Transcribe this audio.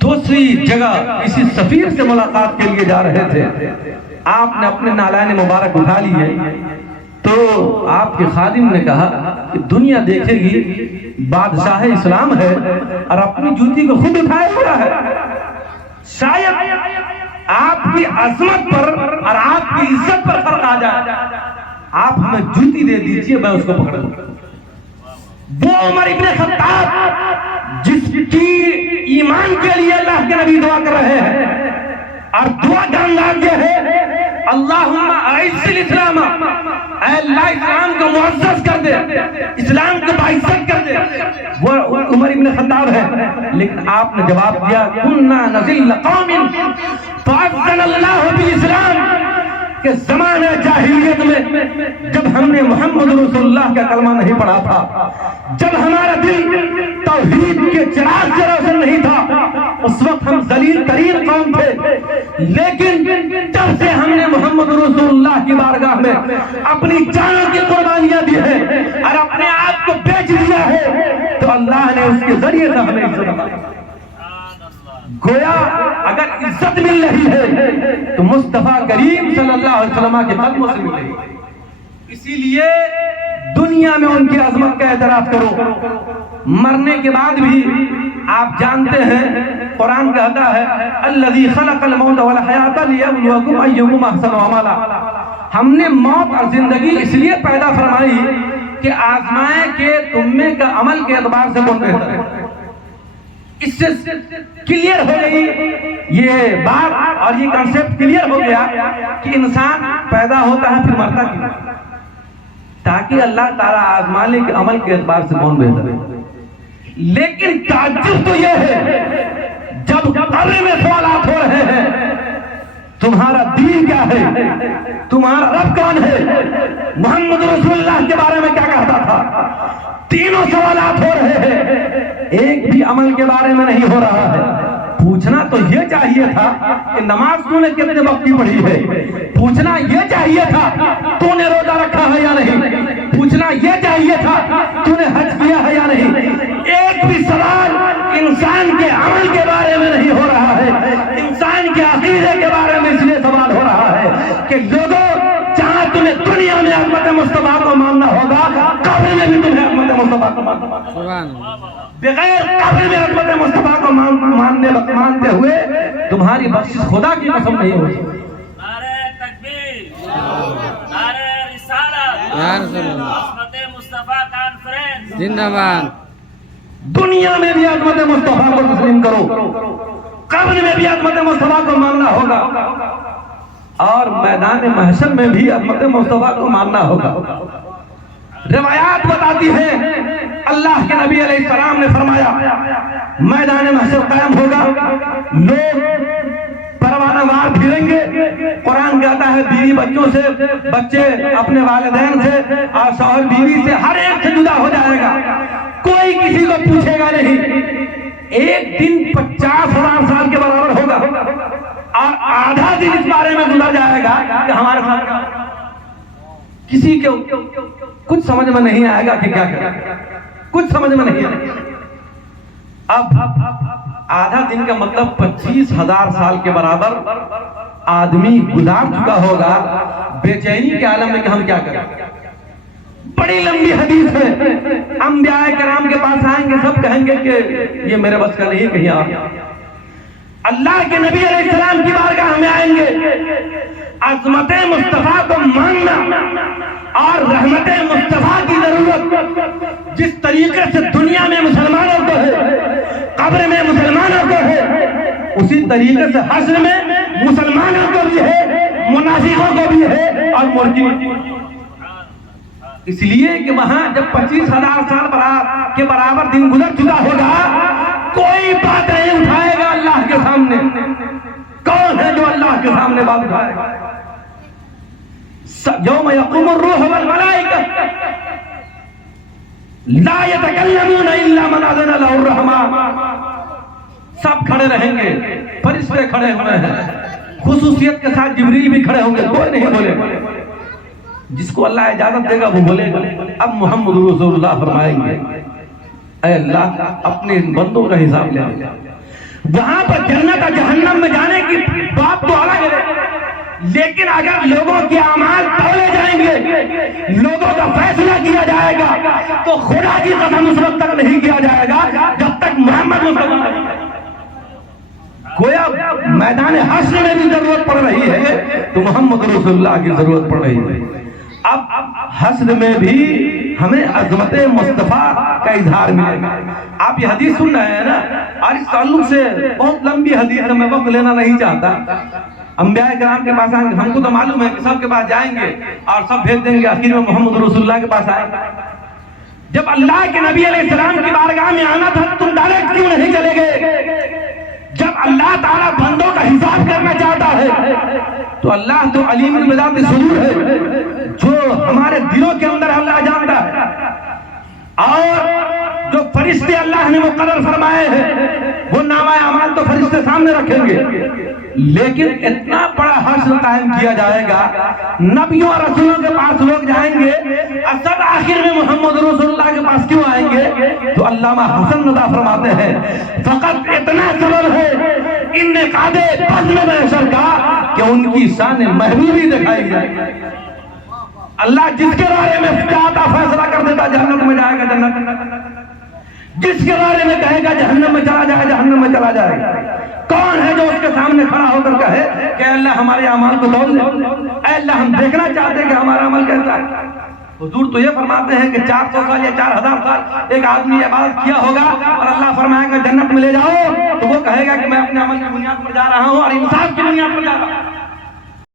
دوسری جگہ کسی سفیر سے ملاقات کے لیے جا رہے تھے، آپ نے اپنے نالین مبارک اٹھا لیے تو آپ کے خادم نے کہا کہ دنیا دیکھے گی بادشاہ اسلام ہے اور اپنی جوتی کو خود اٹھائے ہوا ہے، شاید آپ کی عظمت پر اور آپ کی عزت پر فرق آ جائے، آپ ہمیں جوتی دے دیجئے میں اس کو پکڑ لوں۔ وہ عمر ابن خطاب جس کی ایمان کے لیے اللہ کے نبی دعا کر رہے ہیں اور دعا کا انداز یہ ہے اللہم اعز الاسلام، اے اللہ اسلام کو معزز کر دے، اسلام کو باعزت کر دے، وہ عمر ابن خطاب ہے۔ لیکن آپ نے جواب دیا کننا نذل قوم فاعزنا اللہ بالاسلام، کہ زمانہ جاہلیت میں جب ہم نے محمد رسول اللہ کا کلمہ نہیں پڑھا تھا، جب ہمارا دل توحید کے چراغ سے روشن نہیں تھا، اس وقت ہم ذلیل ترین قوم تھے، لیکن جب سے ہم نے محمد رسول اللہ کی بارگاہ میں اپنی جانوں کی قربانیاں دی ہے اور اپنے آپ کو بیچ دیا ہے تو اللہ نے اس کے ذریعے سے ہمیں عزت عطا کی۔ گویا اگر عزت مل رہی ہے تو مصطفیٰ کریم صلی اللہ علیہ وسلم کے قدموں سے مل رہی ہے، اسی لیے دنیا میں ان کی عظمت کا اعتراف کرو، مرنے کے بعد بھی آپ جانتے ہیں قرآن کہتا ہے الذی خلق الموت والحیات لیبلوکم ایکم احسن عملا، ہم نے موت اور زندگی اس لیے پیدا فرمائی کہ آزمائے کہ تم میں کا عمل کے اعتبار سے کون بہتر ہے۔ اس سے کلیئر ہو گئی یہ بات اور یہ کنسپٹ کلیئر ہو گیا کہ انسان پیدا ہوتا ہے پھر مرتا کیوں، تاکہ اللہ تعالیٰ آزمانے کے عمل کے اعتبار سے کون بہتر ہے۔ لیکن تعجب تو یہ ہے جب قبر میں سوالات ہو رہے ہیں تمہارا دین کیا ہے، تمہارا رب کون ہے، محمد رسول اللہ کے بارے میں کیا کہتا تھا، تینوں سوالات ہو رہے ہیں، ایک بھی عمل کے بارے میں نہیں ہو رہا ہے۔ پوچھنا تو یہ چاہیے تھا کہ نماز تو نے کتنے وقت کی پڑھی ہے، پوچھنا یہ چاہیے تھا تو نے روزہ رکھا ہے یا نہیں، پوچھنا یہ چاہیے تھا تو نے حج کیا ہے یا نہیں۔ ایک بھی سوال انسان کے عمل کے بارے میں نہیں ہو رہا ہے، انسان کے عقیدے کے بارے میں اس لیے سوال ہو رہا ہے کہ لوگوں جہاں تمہیں دنیا میں عظمت مصطفیٰ کو ماننا ہوگا قبر میں بھی تمہیں عظمت مصطفیٰ کو ماننا ہوگا، بغیر قبر میں عظمت مصطفیٰ کو مانتے ہوئے تمہاری بخشش خدا کی قسم نہیں ہو سکتی۔ نعرہ تکبیر، نعرہ رسالت، عظمت مصطفیٰ کانفرنس زندہ باد۔ دنیا میں بھی عظمت مصطفیٰ کو تسلیم کرو، قبر میں بھی عظمت مصطفیٰ کو ماننا ہوگا اور میدان محشر میں بھی عظمت مصطفیٰ کو ماننا ہوگا۔ روایات بتاتی ہیں اللہ کے نبی علیہ السلام نے فرمایا میدان محشر قائم ہوگا، لوگ پروانہ وار پھریں گے، قرآن کہتا ہے بیوی بچوں سے، بچے اپنے والدین سے اور شوہر بیوی سے، ہر ایک سے جدا ہو جائے گا، کوئی کسی کو پوچھے گا نہیں۔ ایک دن 50,000 سال کے برابر ہوگا اور آدھا دن اس بارے میں گزر جائے گا کہ ہمارے ساتھ کسی کو کچھ سمجھ میں نہیں آئے گا کہ کیا کریں، کچھ سمجھ میں نہیں آئے گا۔ اب آدھا دن کا مطلب 25,000 سال کے برابر آدمی گزار چکا ہوگا بے چینی کے عالم میں کہ ہم کیا کریں۔ بڑی لمبی حدیث ہے، انبیاء کرام کے پاس آئیں گے، سب کہیں گے کہ یہ میرے بس کا نہیں، کہیں آپ اللہ کے نبی علیہ السلام کی بارگاہ میں آئیں گے، عظمت مصطفیٰ کو ماننا اور رحمت مصطفیٰ کی ضرورت جس طریقے سے دنیا میں مسلمانوں کو ہے، قبر میں مسلمانوں کو ہے، اسی طریقے سے حشر میں مسلمانوں کو بھی ہے، منافقوں کو بھی ہے اور مرجئوں۔ اس لیے کہ وہاں جب 25,000 سال کے برابر دن گزر چکا ہوگا، کوئی بات نہیں اٹھائے گا اللہ کے سامنے۔ کون ہے جو اللہ کے سامنے بات اٹھائے گا؟ یوم یقوم الروح والملائکہ لا یتکلمون الا من اذن له الرحمن، سب کھڑے رہیں گے، فرشتے کھڑے ہوئے ہیں، خصوصیت کے ساتھ جبریل بھی کھڑے ہوں گے، کوئی نہیں بولے گا، جس کو اللہ اجازت دے گا وہ بولے گا۔ اب محمد رسول اللہ فرمائیں گے اے اللہ اپنے ان بندوں کا حساب لے لے۔ وہاں پر جنت اور جہنم میں جانے کی بات تو الگ ہے، لیکن اگر لوگوں کے اعمال تولے جائیں گے، لوگوں کا فیصلہ کیا جائے گا، تو خدا کی قسم اس وقت تک نہیں کیا جائے گا جب تک محمد مصطفیٰ نہیں۔ گویا میدان حشر میں بھی ضرورت پڑ رہی ہے تو محمد رسول اللہ کی ضرورت پڑ رہی ہے۔ اب حشر میں بھی ہمیں عظمت مصطفیٰ کا اظہار ملے گا۔ آپ یہ حدیث سن رہے ہیں نا، اور اس تعلق سے بہت لمبی حدیث ہے، میں وقت لینا نہیں چاہتا۔ انبیاء کرام کے پاس آئیں گے، ہم کو تو معلوم ہے کہ سب کے پاس جائیں گے اور سب بھیج دیں گے، آخر میں محمد رسول اللہ کے پاس آئیں گے۔ جب اللہ کے نبی علیہ السلام کی بارگاہ میں آنا تھا تم ڈائریکٹ کیوں نہیں چلے گئے؟ جب اللہ تعالیٰ بندوں کا حساب کرنا چاہتا ہے تو اللہ تو علیم بذات صدور ہے، جو ہمارے دلوں کے اندر اللہ جانتا ہے، اور جو فرشتے اللہ نے مقرر فرمائے ہیں وہ نامہ اعمال تو فرشتے سامنے رکھیں گے، لیکن اتنا بڑا حشر قائم کیا جائے گا، نبیوں اور رسولوں کے پاس لوگ جائیں گے اور سب آخر میں محمد رسول اللہ کے پاس کیوں آئیں گے؟ تو علامہ حسن رضا فرماتے ہیں فقط اتنا سبب ہے انعقاد بزم محشر کا کہ ان کی شان محبوبی دکھائی جائے۔ اللہ جس کے بارے میں چاہتا فیصلہ کر دیتا جہنم میں جائے گا جنت، جس کے بارے میں کہے گا جہنم میں چلا جائے جہنم میں چلا جائے گا۔ کون ہے جو اس کے سامنے کھڑا ہو کر کہے کہ اے اللہ ہمارے اعمال کو تول دے، اے اللہ ہم دیکھنا چاہتے ہیں کہ ہمارا عمل کیسا ہے۔ حضور تو یہ فرماتے ہیں کہ 400 سال یا 4000 سال ایک آدمی عبادت کیا ہوگا اور اللہ فرمائے گا جنت میں لے جاؤ، تو وہ کہے گا کہ میں اپنے عمل کی بنیاد پر جا رہا ہوں اور انصاف کی بنیاد پر جا رہا ہوں۔